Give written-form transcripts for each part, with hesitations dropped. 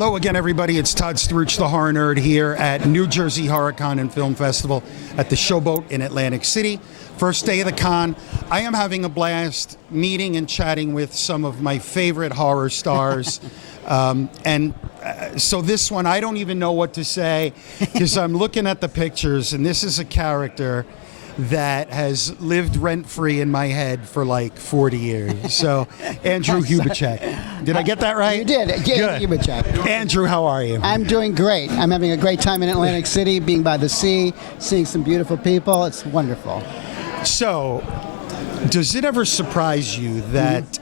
Hello again, everybody. It's Todd Struch, the Horror Nerd, here at New Jersey HorrorCon and Film Festival at the Showboat in Atlantic City. First day of the con. I am having a blast meeting and chatting with some of my favorite horror stars. So this one, I don't even know what to say because I'm looking at the pictures, and this is a character that has lived rent-free in my head for like 40 years. So, Andrew Hubatsek. Did I get that right? You did. Good. Hubatsek. Andrew, how are you? I'm doing great. I'm having a great time in Atlantic City, being by the sea, seeing some beautiful people. It's wonderful. So, does it ever surprise you that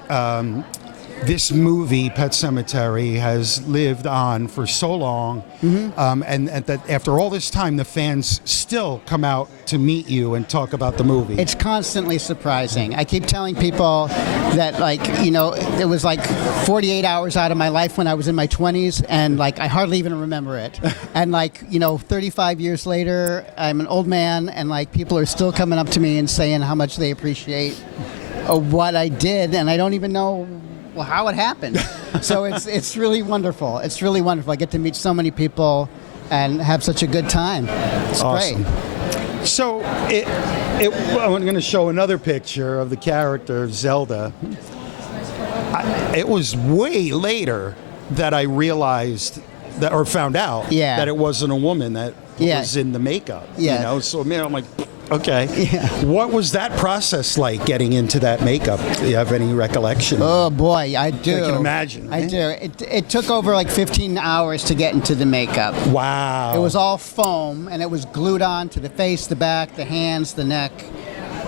this movie, Pet Sematary, has lived on for so long, and that after all this time, the fans still come out to meet you and talk about the movie? It's constantly surprising. I keep telling people that, like, you know, it was like 48 hours out of my life when I was in my 20s, and like I hardly even remember it. And like, you know, 35 years later, I'm an old man, and like people are still coming up to me and saying how much they appreciate what I did, and I don't even know how it happened. So it's really wonderful. It's really wonderful. I get to meet so many people and have such a good time. It's awesome. Great. So I'm going to show another picture of the character Zelda. It was way later that I realized that, or found out that it wasn't a woman that was in the makeup. You know, so I'm like, okay. Yeah. What was that process like, getting into that makeup? Do you have any recollection? Oh boy, I do. I can imagine. I do. It took over like 15 hours to get into the makeup. Wow. It was all foam, and it was glued on to the face, the back, the hands, the neck,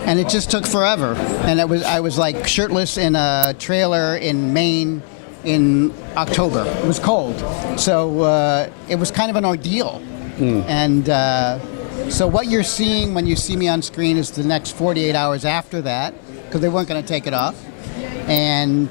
and it just took forever. And I was like shirtless in a trailer in Maine in October. It was cold, so it was kind of an ordeal. And so what you're seeing when you see me on screen is the next 48 hours after that, because they weren't going to take it off. And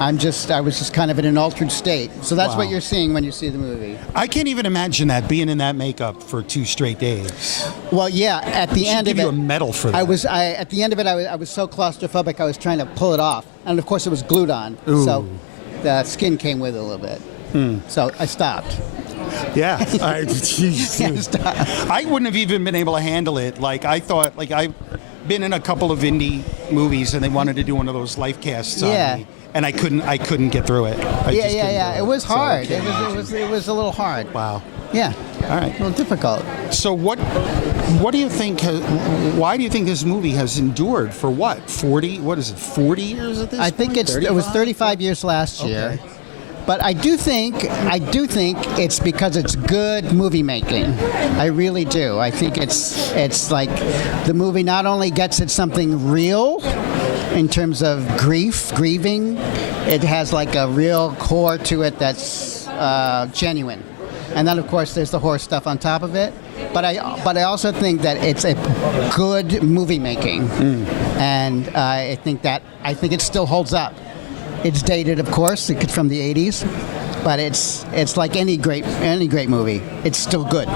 I was just kind of in an altered state. So that's what you're seeing when you see the movie. I can't even imagine that, being in that makeup for 2 straight days. Well, yeah, at the end of it, give you a medal for that. At the end of it, I was so claustrophobic, I was trying to pull it off. And of course it was glued on. Ooh. So the skin came with it a little bit. So I stopped. Yeah, I wouldn't have even been able to handle it. Like, I thought, like, I've been in a couple of indie movies, and they wanted to do one of those life casts on me, and I couldn't get through it. It was hard. It was a little hard. Wow. Yeah. All right. A little difficult. So what do you think? Why do you think this movie has endured for what? 40? What is it? 40 years at this point? I think it was 35 years last year. But I do think it's because it's good movie making. I really do. I think it's like the movie not only gets at something real in terms of grieving, it has like a real core to it that's genuine. And then, of course, there's the horror stuff on top of it. But I also think that it's a good movie making, and I think it still holds up. It's dated, of course, it's from the 80s, but it's like any great movie. It's still good.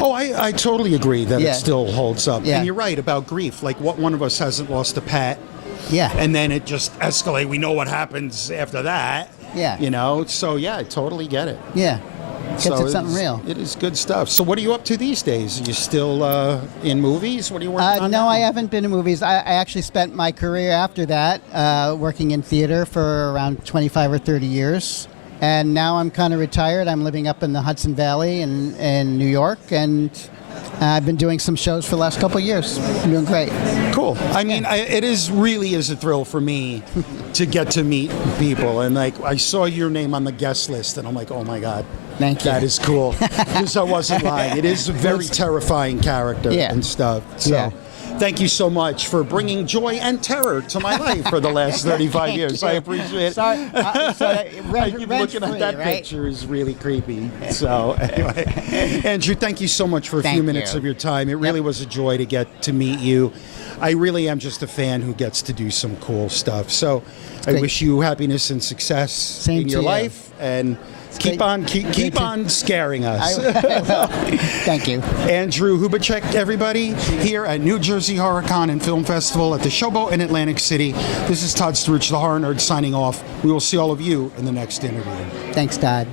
Oh, I totally agree that it still holds up. Yeah. And you're right about grief. Like, what one of us hasn't lost a pet? Yeah. And then it just escalates. We know what happens after that. Yeah. You know? So, yeah, I totally get it. Yeah. Gets at something real. It is good stuff. So what are you up to these days? Are you still in movies? What are you working on No, now? I haven't been in movies. I actually spent my career after that working in theater for around 25 or 30 years. And now I'm kind of retired. I'm living up in the Hudson Valley in New York, and I've been doing some shows for the last couple of years. I'm doing great. Cool. I mean, it really is a thrill for me to get to meet people. And like, I saw your name on the guest list, and I'm like, oh my God. Thank you. That is cool. Because I wasn't lying. It is a very terrifying character and stuff. So thank you so much for bringing joy and terror to my life for the last 35 years. I appreciate it. Sorry, I keep looking at that picture is really creepy. So anyway, Andrew, thank you so much for a few minutes of your time. It really was a joy to get to meet you. I really am just a fan who gets to do some cool stuff. So I great. wish you happiness and success Same in to your you. life, and keep on scaring us. I will. Thank you. Andrew Hubatsek, everybody, here at New Jersey HorrorCon and Film Festival at the Showboat in Atlantic City. This is Todd Struch, the Horror Nerd, signing off. We will see all of you in the next interview. Thanks, Todd.